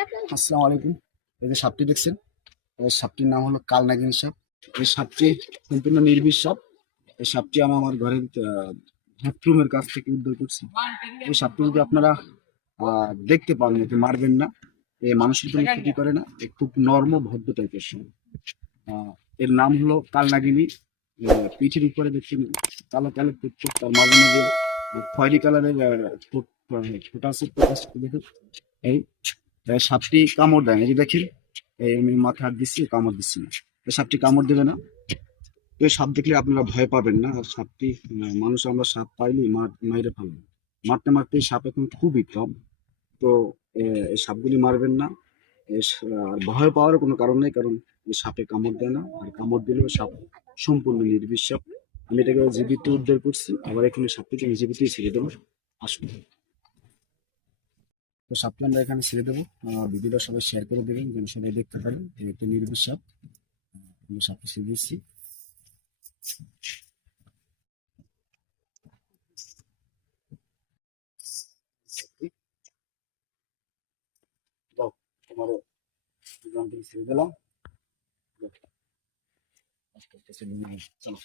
আসসালামু আলাইকুম। এই যে সাপটি দেখছেন, এই সাপটির নাম হলো কালনাগিনী সাপ। এই সাপটি সম্পূর্ণ নির্বিষ সাপ। এই সাপটি আমি আমার ঘরের বাথরুমের কাছ থেকে উদ্ধার করছি। এই সাপটি যদি আপনারা দেখতে পান, এতে মারবেন না। এ মানুষের কোনো ক্ষতি করে না। এ খুব নর্ম ভদ্র টাইপের সাপ। এর নাম হলো কালনাগিনী পিঠের উপরে দেখছেন, কালো কালো ফুটফুট তার মাঝে মাঝে খয়েরি কালারের ফোটা আছে। দেখুন এই সাপটি কামড় দেয় না। যে দেখেন এই আমি মাথা দিচ্ছি, কামড় দিচ্ছি না। সাপটি কামড় দেবে না। তো সাপ দেখলে আপনারা ভয় পাবেন না। আর সাপটি মানুষ আমরা সাপ পাইলে মাইরে ফেলব। মারতে মারতে সাপ এখন খুবই কম তো এই সাপগুলি মারবেন না। আর ভয় পাওয়ার কোনো কারণ নেই, কারণ সাপে কামড় দেয় না। আর কামড় দিলেও সাপ সম্পূর্ণ নির্বিষ সাপ। আমি এটাকে জীবিত উদ্ধার করছি। আবার এখানে সাপটিকে আমি জীবিতই ছেড়ে দেবো। আসুন। তো সাপটি আমরা এখানে ছেড়ে দেবো। ভিডিওটা সবাই শেয়ার করে দেবেন, যেন সবাই দেখতে পারেন। এই একটা নির্বিষ সাপ। আমরা সাপটি ছেড়ে দিচ্ছি। ছেড়ে দিলাম। চলো।